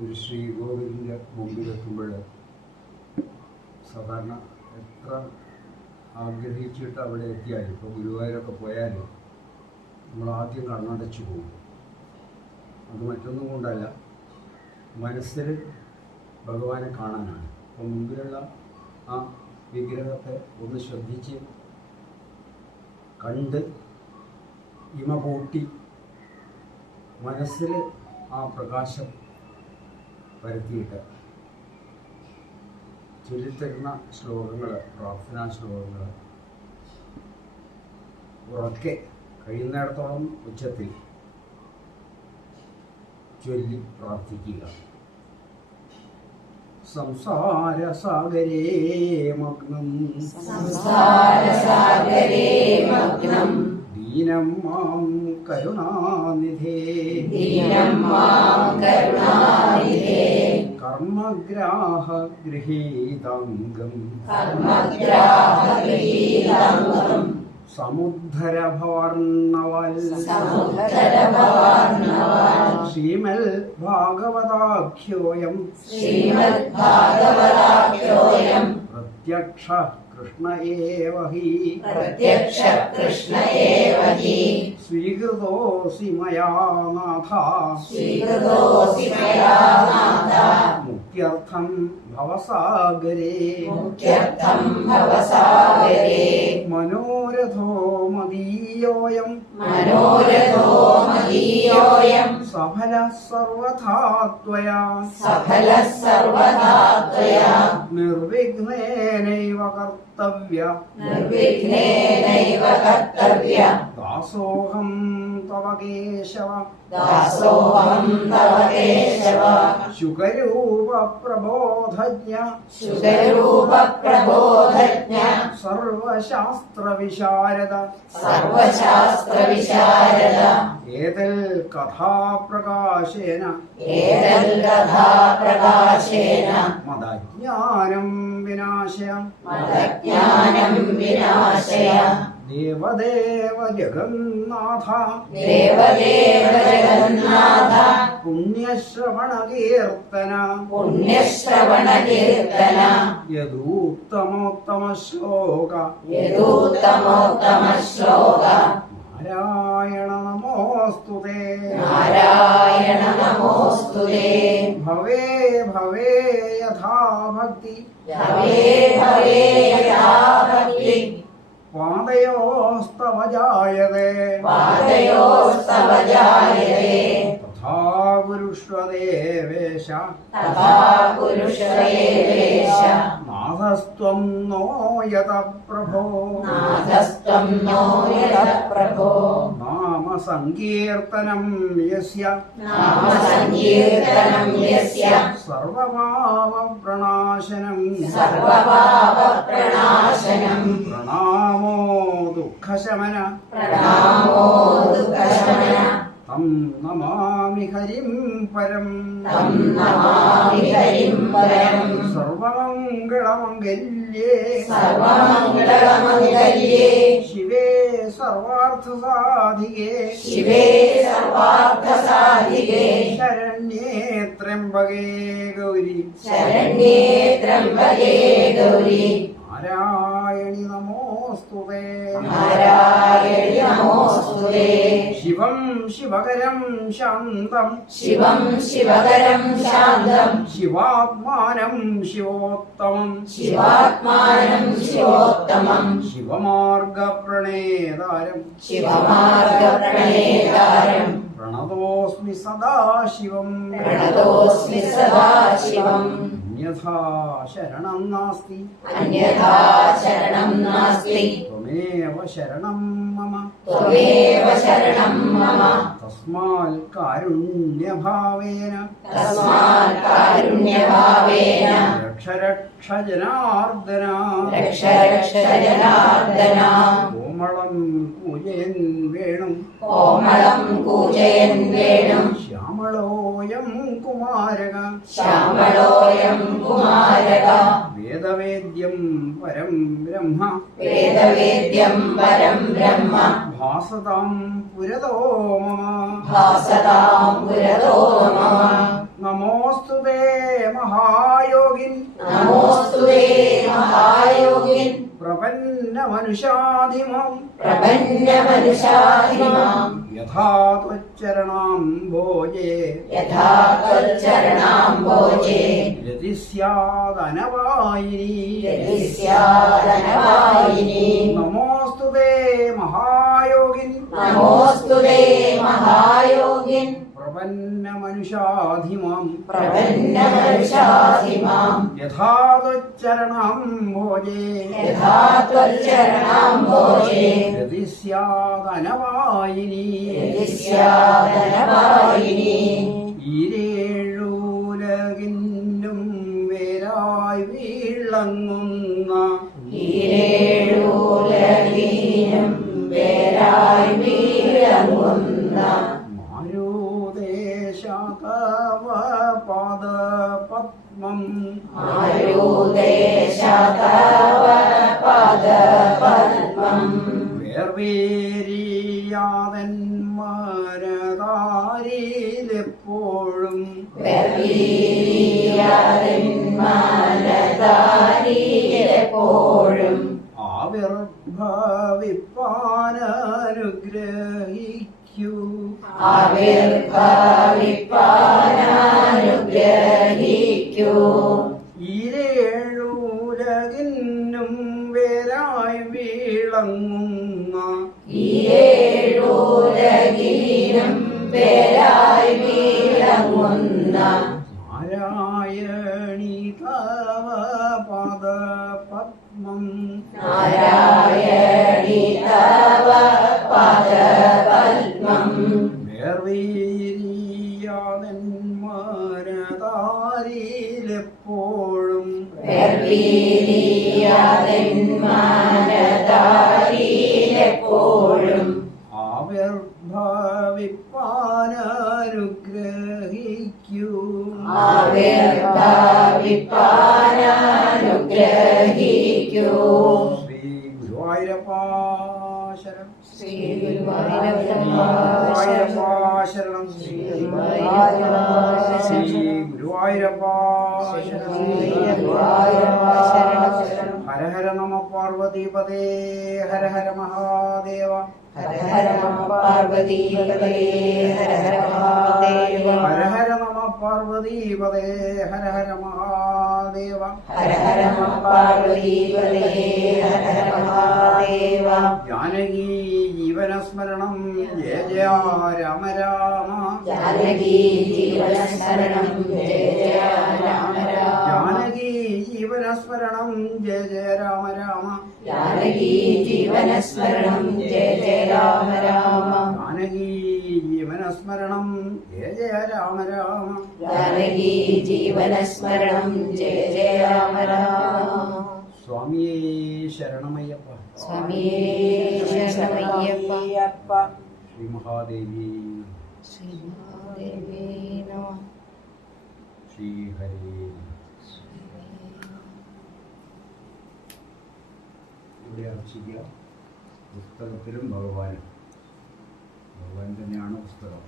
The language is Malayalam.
ഒരു ശ്രീകോവിലിൻ്റെ മുമ്പിലെത്തുമ്പോൾ സാധാരണ എത്ര ആഗ്രഹിച്ചിട്ട് അവിടെ എത്തിയാൽ ഇപ്പോൾ ഗുരുവായൂരൊക്കെ പോയാൽ നമ്മൾ ആദ്യം കണ്ണടച്ചു പോകും. അത് മറ്റൊന്നും കൊണ്ടല്ല, മനസ്സിൽ ഭഗവാനെ കാണാനാണ്. അപ്പോൾ മുമ്പിലുള്ള ആ വിഗ്രഹത്തെ ഒന്ന് ശ്രദ്ധിച്ച് കണ്ട് ഇമ കൂട്ടി മനസ്സിൽ ആ പ്രകാശം പരത്തിയിട്ട് ചൊല്ലിത്തരുന്ന ശ്ലോകങ്ങൾ, പ്രാർത്ഥനാ ശ്ലോകങ്ങൾ ഉറക്കെ കഴിയുന്നിടത്തോളം ഉച്ചത്തിൽ ചൊല്ലി പ്രാർത്ഥിക്കുക. സംസാരസാഗരേ മഗ്നം ദീനം മാം കരുണാനിധേ കർമ്മഗ്രാഹ ഗൃഹീതാംഗം സമുദ്ധരഭവർണവൽ ശ്രീമൽ ഭാഗവതാഖ്യോയം പ്രത്യക്ഷ കൃഷ്ണ ഏവ ഹി സ്വീകൃതോസി മയാ നാഥ മുക്ത്യർത്ഥം ഭവസാഗരേ മനോരഥോ മദീയോയം സഫല സർവഥാ ത്വയാ നിർവിഘ്നേനൈവ കർത്തവ്യ ദാസോഹം തവ കേശവ ശുകരൂപ പ്രബോധജ്ഞ സർവശാസ്ത്ര വിശാരദ ഏതൽ കഥാപ്രകാശേന മദജ്ഞാനം വിനാശയ ദേവദേവ ജഗന്നാഥ പുണ്യശ്രവണ കീർത്തന യദൂത്തമോത്തമ ശ്ലോക നാരായണ നമോസ്തുതേ ഭവേ ഭവേ യഥാ ഭക്തി പാദയോസ്തവ ജായതേ തഥാ കുരുഷ്വദേവേശ നാഥസ്ത്വം നോ യത പ്രഭോ നാമ സങ്കീർത്തനം യസ്യ സർവപാപ പ്രണാശനം പ്രണാമോ ദുഃഖശമന തം നമാമി ഹരിം പരം സർവമംഗളമംഗല്യേ ശിവേ സർവാർത്ഥസാധികേ ശരണ്യേ ത്രയംബകേ ഗൗരി നാരായണി നമോസ്തുതേ ശിവം ശിവകരം ശാന്തം ശിവാത്മാനം ശിവോത്തമം ശിവമാർഗപ്രണേതാരം പ്രണതോസ്മി സദാശിവം അന്യഥാ ശരണം നാസ്തി ത്വമേവ ശരണം മമ തസ്മാൽ കാരുണ്യഭാവേന രക്ഷ രക്ഷ ജനാർദ്ദന കോമളം കൂജയൻ വേണു ശ്യാമളോയം കുമാരക വേദവേദ്യം പരം ബ്രഹ്മ വേദവേദ്യം പരം ബ്രഹ്മ ഭാസതാം പുരതോ മമ ഭാസതാം പുരതോ മമ നമോസ്തുതേ മഹായോഗിൻ നമോസ്തുതേ മഹായോഗിൻ പ്രപന്നമനുഷാധിമം പ്രപന്നമനുഷാധിമാം യഥാ ത്വച്ചരണാംഭോജേ യഥാ ത്വച്ചരണാംഭോജേ രതി സ്യാദനവായിനി രതി സ്യാദനവായിനി നമോസ്തുതേ മഹായോഗിൻ നമോസ്തുതേ മഹായോഗിൻ പ്രപന്നമനുഷാധിമം പ്രപന്നമനുഷാധിമാം യഥാ ത്വച്ചരണാംഭോജേ യഥാ ത്വച്ചരണാംഭോജേ രതി സ്യാദനവായിനി രതി സ്യാദനവായിനി ഈരേഴുലകിന്നും വേരായി വീളങ്ങുന്ന ഈരേഴുലകിനും വേരായി വീഴങ്ങുന്ന മാരുദേശതവ പാദപത്മം ആരുദേശതവ പാദപത്മം വേർവീരിയാതന്മാരതാരിലെപ്പോഴും വെർവീര്യന്മാരതാരിയെപ്പോഴും ആവിർഭവിപ്പാനനുഗ്രഹിക്കൂ ആവിർഭവിപ്പാനനുഗ്രഹിക്കൂ ഈരേഴുലകിന്നും വേരായി വീളങ്ങുന്ന ഈരേഴുലകിനും പേരായി വീഴങ്ങുന്ന നാരായണീ തവ പാദപത്മം നാരായണി തവ പാദപത്മം വേർവീരിയാതന്മാരതാരിലെപ്പോഴും വെർവീര്യന്മാരതാരിലെപ്പോഴും ആവിർഭവിപ്പാനനുഗ്രഹിക്കൂ ആവിർഭവിപ്പാനനുഗ്രഹിക്കൂ ശ്രീ ഗുരുവായൂരപ്പാ ശരണം ശ്രീ ഗുരുവായൂരപ്പാ ശരണം ശ്രീ ഗുരുവായൂരപ്പാ ശരണം ഹര ഹര നമ പാർവതീപദേ ഹര ഹര മഹാദേവ ഹര ഹര നമ പാർവതീപതേ ഹര ഹര മഹാദേവ ഹര ഹര നമ പാർവതീപദേ ഹര ഹര മഹാദേവ ഹര ഹര നമ പാർവതീപതേ ഹര ഹര മഹാദേവ ജാനകീ ജീവനസ്മരണം ജയ ജയ രാമ രാമ ജാനകി ജീവനസ്മരണം ജയ ജയ രാമ രാമ ജാനകീ ജീവനസ്മരണം ജയ ജയ രാമ രാമ ജാനകി ജീവനസ്മരണം ജയ ജയ രാമ രാമ ജാനകീ ജീവനസ്മരണം ജയ ജയ രാമ രാമ ജാനകി ജീവനസ്മരണം ജയ ജയ രാമ രാമ സ്വാമിയേ ശരണമയ്യപ്പ സ്വാമിയേ ശരണമയ്യപ്പ ശ്രീ മഹാദേവി ശ്രീ മഹാദേവേ നമഃ ശ്രീ ഹരേ ഇവിടെ അർച്ചിക്കുക പുസ്തകത്തിലും ഭഗവാൻ തന്നെയാണ് പുസ്തകം.